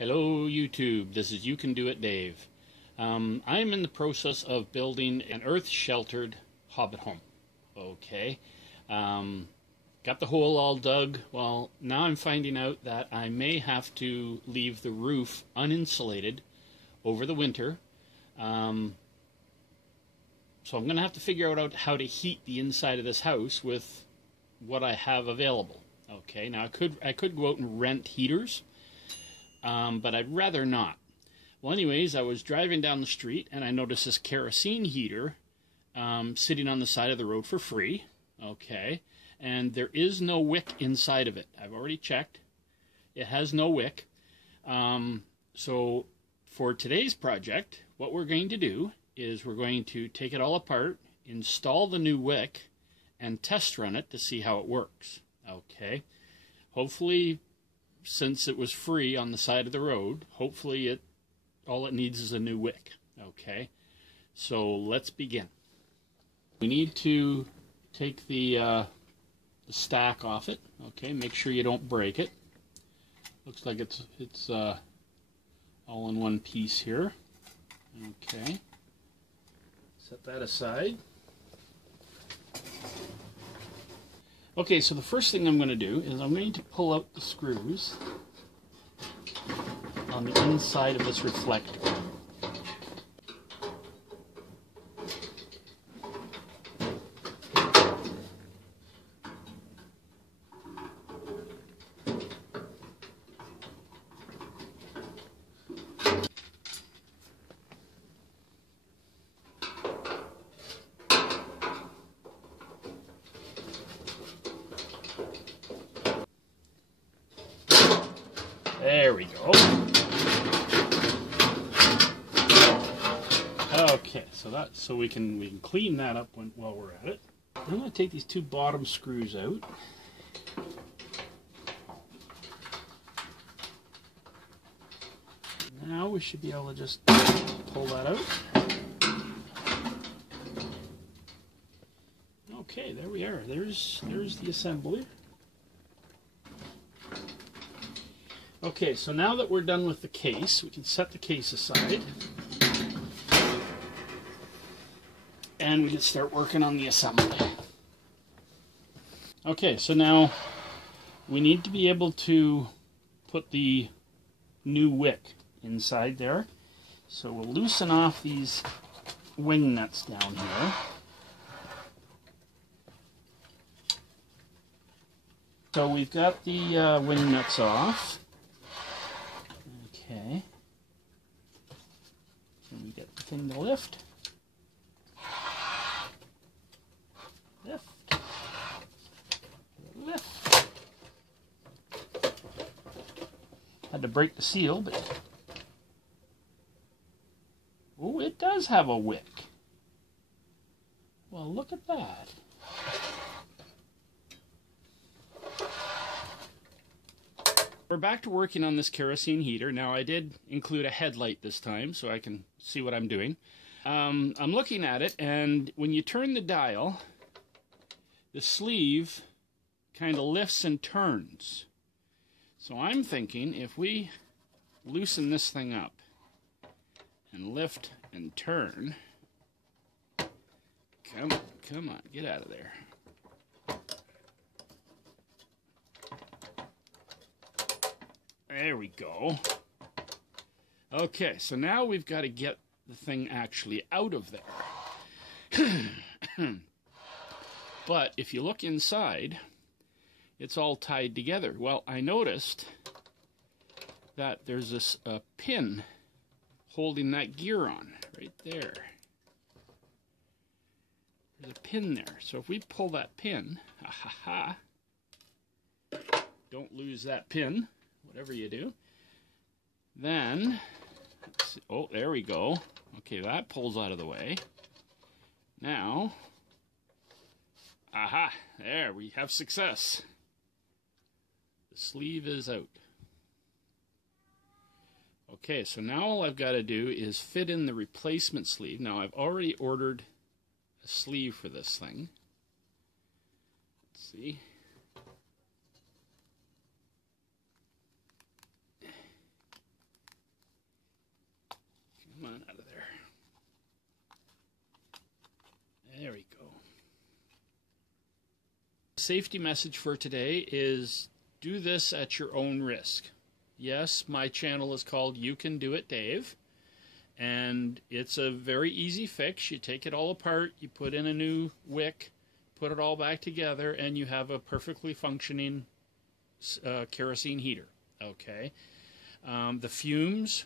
Hello YouTube, this is You Can Do It Dave. I'm in the process of building an earth-sheltered hobbit home. Okay, got the hole all dug. Well, now I'm finding out that I may have to leave the roof uninsulated over the winter. So I'm going to have to figure out how to heat the inside of this house with what I have available. Okay, now I could go out and rent heaters. But I'd rather not. Well, anyways, I was driving down the street and I noticed this kerosene heater sitting on the side of the road for free. Okay, and there is no wick inside of it. I've already checked. It has no wick. So for today's project, what we're going to do is we're going to take it all apart, install the new wick, and test run it to see how it works. Okay, hopefully, since it was free on the side of the road, hopefully all it needs is a new wick. Okay, so let's begin. We need to take the stack off it. Okay, make sure you don't break it. Looks like it's all in one piece here. Okay, set that aside. Okay, so the first thing I'm going to do is I'm going to pull out the screws on the inside of this reflector. There we go. Okay, so we can clean that up while we're at it. I'm going to take these two bottom screws out. Now we should be able to just pull that out. Okay, there we are. There's the assembly. Okay, so now that we're done with the case, we can set the case aside. And we can start working on the assembly. Okay, so now we need to be able to put the new wick inside there. So we'll loosen off these wing nuts down here. So we've got the wing nuts off. Okay, and we get the thing to lift. Lift. Had to break the seal, but oh, it does have a wick. Well, look at that. We're back to working on this kerosene heater. Now, I did include a headlight this time so I can see what I'm doing. I'm looking at it, and when you turn the dial, the sleeve kind of lifts and turns. So I'm thinking if we loosen this thing up and lift and turn, come on, get out of there. There we go. Okay, so now we've got to get the thing actually out of there. But if you look inside, it's all tied together. Well, I noticed that there's this pin holding that gear on right there. There's a pin there. So if we pull that pin, don't lose that pin, whatever you do, then, let's see, oh, there we go. Okay, that pulls out of the way. Now, aha, there, we have success. The sleeve is out. Okay, so now all I've got to do is fit in the replacement sleeve. Now, I've already ordered a sleeve for this thing. Let's see. Safety message for today is do this at your own risk. Yes, my channel is called You Can Do It Dave, and it's a very easy fix. You take it all apart, you put in a new wick, put it all back together, and you have a perfectly functioning kerosene heater. Okay. The fumes,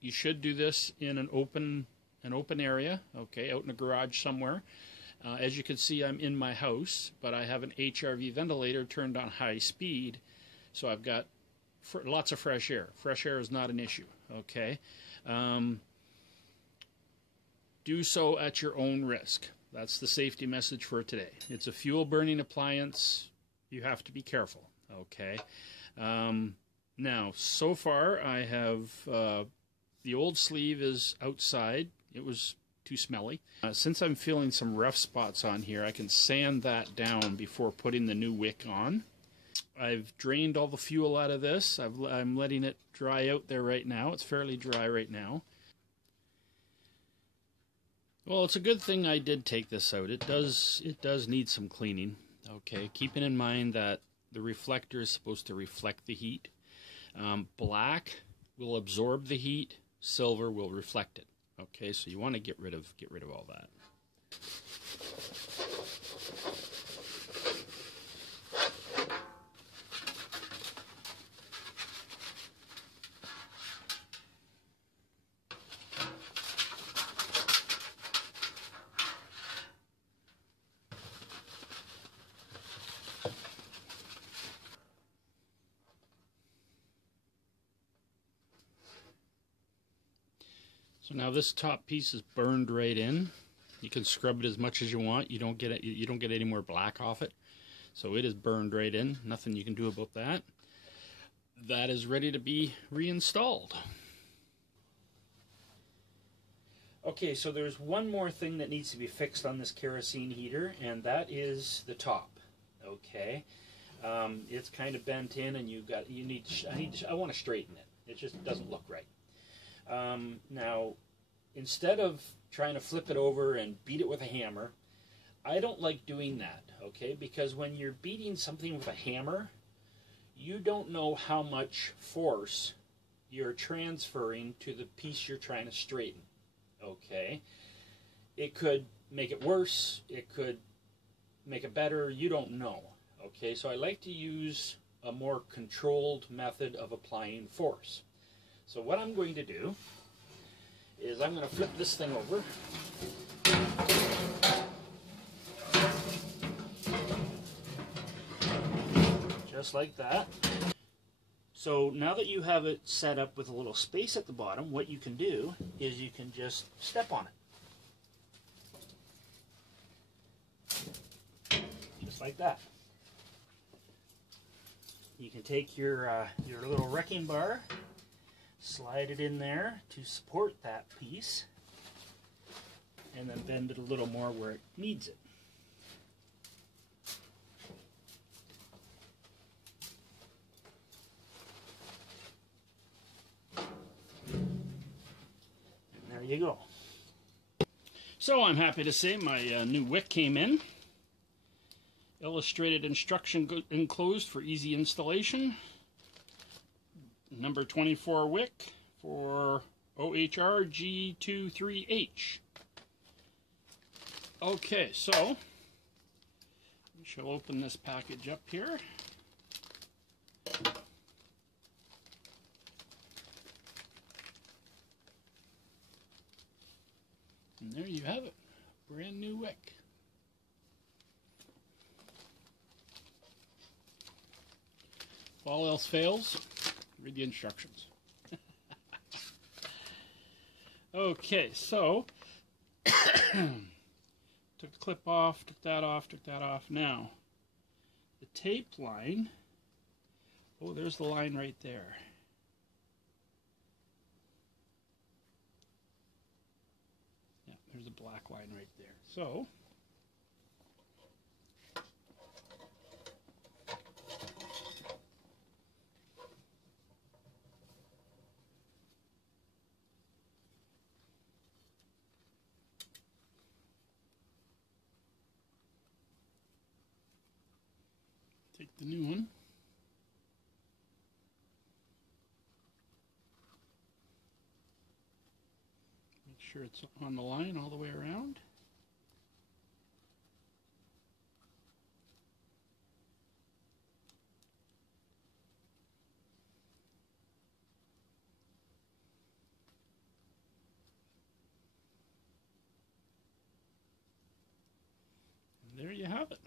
you should do this in an open area, okay, out in a garage somewhere. As you can see, I'm in my house, but I have an HRV ventilator turned on high speed, so I've got lots of fresh air. Fresh air is not an issue, okay? Do so at your own risk. That's the safety message for today. It's a fuel-burning appliance. You have to be careful, okay? Now, so far, I have the old sleeve is outside. It was too smelly. Since I'm feeling some rough spots on here, I can sand that down before putting the new wick on. I've drained all the fuel out of this. I'm letting it dry out there right now. It's fairly dry right now. Well, it's a good thing I did take this out. It does need some cleaning. Okay, keeping in mind that the reflector is supposed to reflect the heat. Black will absorb the heat. Silver will reflect it. Okay, so you want to get rid of all that. So now this top piece is burned right in. You can scrub it as much as you want. You don't get it. You don't get any more black off it. So it is burned right in. Nothing you can do about that. That is ready to be reinstalled. Okay, so there's one more thing that needs to be fixed on this kerosene heater, and that is the top. Okay, it's kind of bent in, and I want to straighten it. It just doesn't look right. Now, instead of trying to flip it over and beat it with a hammer, I don't like doing that, okay? Because when you're beating something with a hammer, you don't know how much force you're transferring to the piece you're trying to straighten, okay? It could make it worse, it could make it better, you don't know, okay? So I like to use a more controlled method of applying force. So what I'm going to do is I'm going to flip this thing over. Just like that. So now that you have it set up with a little space at the bottom, what you can do is you can just step on it. Just like that. You can take your little wrecking bar, slide it in there to support that piece, and then bend it a little more where it needs it. And there you go. So I'm happy to say my new wick came in. Illustrated instruction enclosed for easy installation. Number 24 wick for OHR G23H. Okay, so we shall open this package up here. And there you have it, brand new wick. If all else fails, read the instructions. Okay, so took the clip off, took that off, took that off. Now, the tape line, oh, there's the line right there. Yeah, there's a black line right there. So, the new one. Make sure it's on the line all the way around. And there you have it.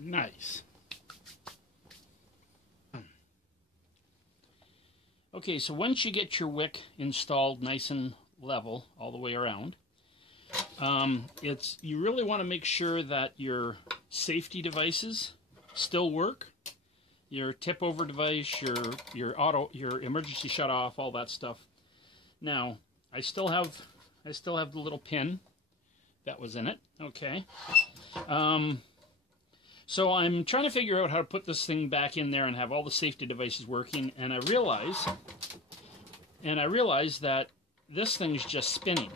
Nice. Okay, so once you get your wick installed nice and level all the way around, you really want to make sure that your safety devices still work. Your tip over device, your emergency shut off, all that stuff. Now, I still have the little pin that was in it. Okay. So I'm trying to figure out how to put this thing back in there and have all the safety devices working, and I realize that this thing's just spinning.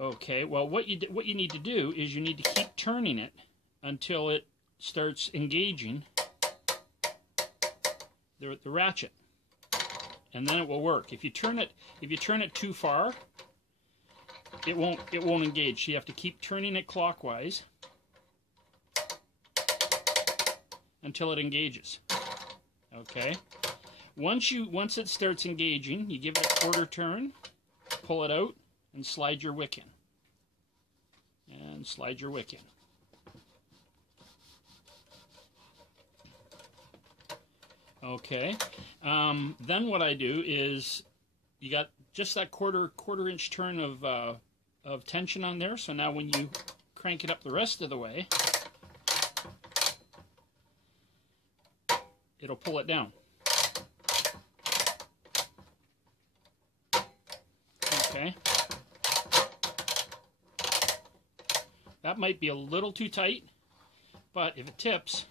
Okay, well what you need to do is you need to keep turning it until it starts engaging the ratchet, and then it will work. If you turn it too far, it won't engage. So you have to keep turning it clockwise until it engages. Okay. Once it starts engaging, you give it a quarter turn, pull it out, and slide your wick in. And slide your wick in. Okay. Then what I do is, you got just that quarter inch turn of tension on there. So now when you crank it up the rest of the way, it'll pull it down. Okay. That might be a little too tight, but if it tips,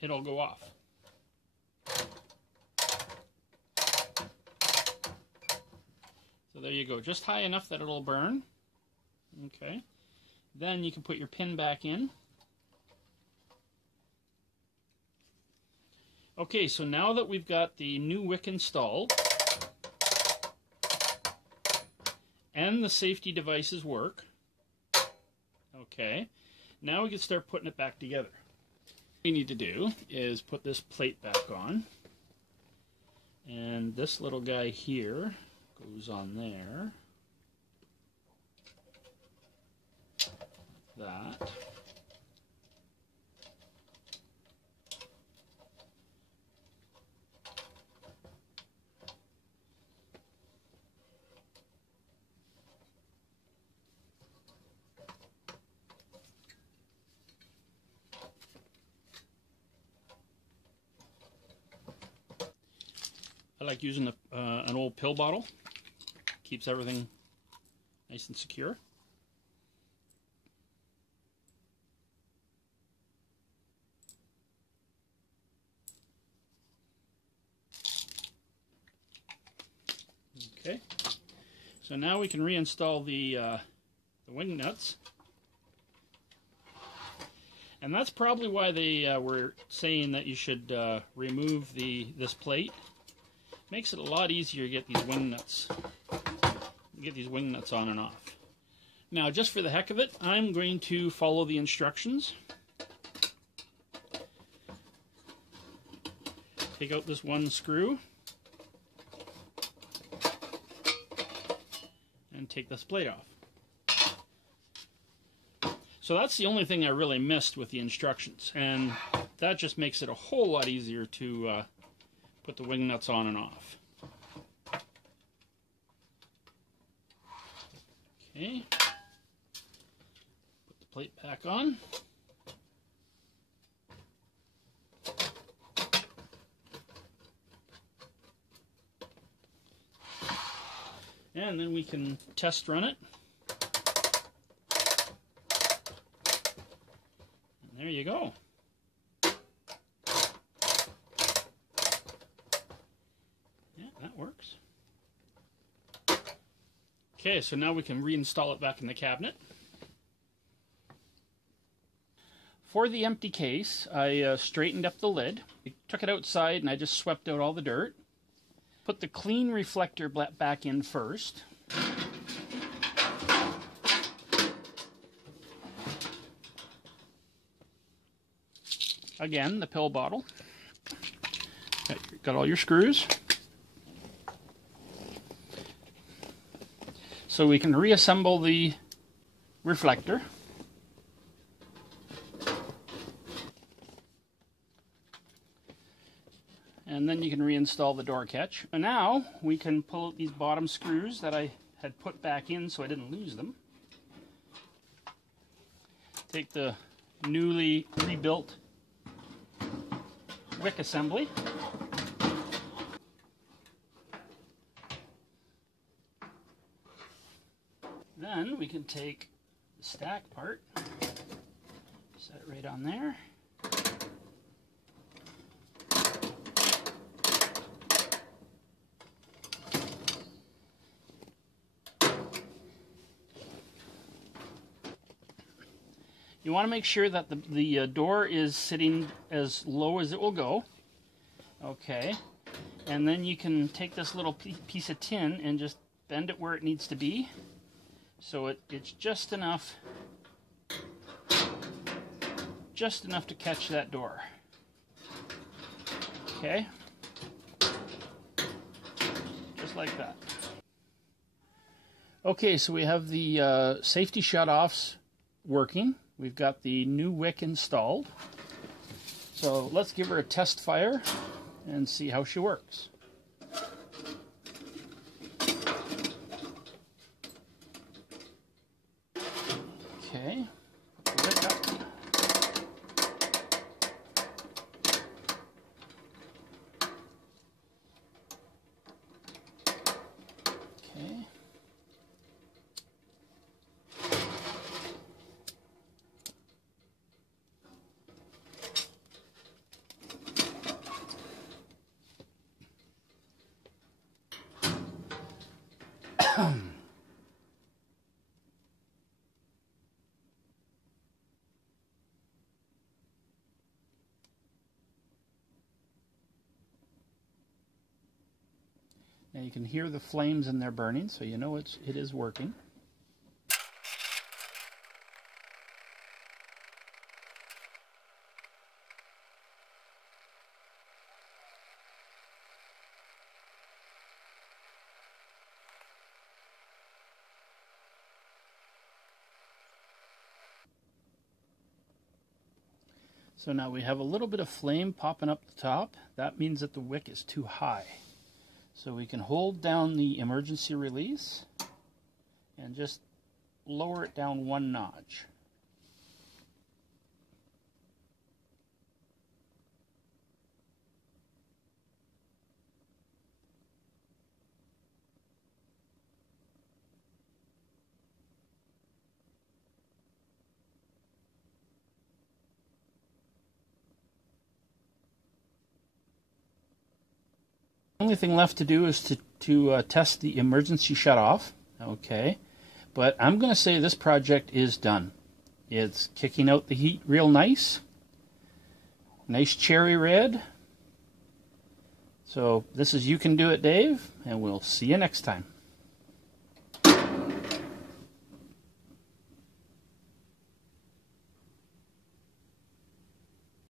it'll go off. So there you go, just high enough that it'll burn. Okay. Then you can put your pin back in. Okay, so now that we've got the new wick installed and the safety devices work, okay, now we can start putting it back together. What we need to do is put this plate back on, and this little guy here goes on there. That. I like using an old pill bottle. Keeps everything nice and secure. Okay, so now we can reinstall the wing nuts, and that's probably why they were saying that you should remove this plate. Makes it a lot easier to get these wing nuts. Get these wing nuts on and off. Now, just for the heck of it, I'm going to follow the instructions. Take out this one screw and take this plate off. So that's the only thing I really missed with the instructions, and that just makes it a whole lot easier to put the wing nuts on and off. Okay. Put the plate back on. And then we can test run it. And there you go. Yeah, that works. Okay, so now we can reinstall it back in the cabinet. For the empty case, I straightened up the lid. I took it outside and I just swept out all the dirt. Put the clean reflector back in first. Again, the pill bottle. Okay, got all your screws. So we can reassemble the reflector. And then you can reinstall the door catch. And now we can pull out these bottom screws that I had put back in so I didn't lose them. Take the newly rebuilt wick assembly. Then we can take the stack part, set it right on there. You want to make sure that the door is sitting as low as it will go. Okay. And then you can take this little piece of tin and just bend it where it needs to be. So it's just enough to catch that door. Okay. Just like that. Okay, so we have the safety shutoffs working. We've got the new wick installed. So let's give her a test fire and see how she works. Okay, put the wick up. Okay. Now you can hear the flames in there burning, so you know it is working. So now we have a little bit of flame popping up the top. That means that the wick is too high. So we can hold down the emergency release and just lower it down one notch. The only thing left to do is to test the emergency shutoff. Okay, but I'm going to say this project is done. It's kicking out the heat real nice. Nice cherry red. So this is You Can Do It, Dave, and we'll see you next time.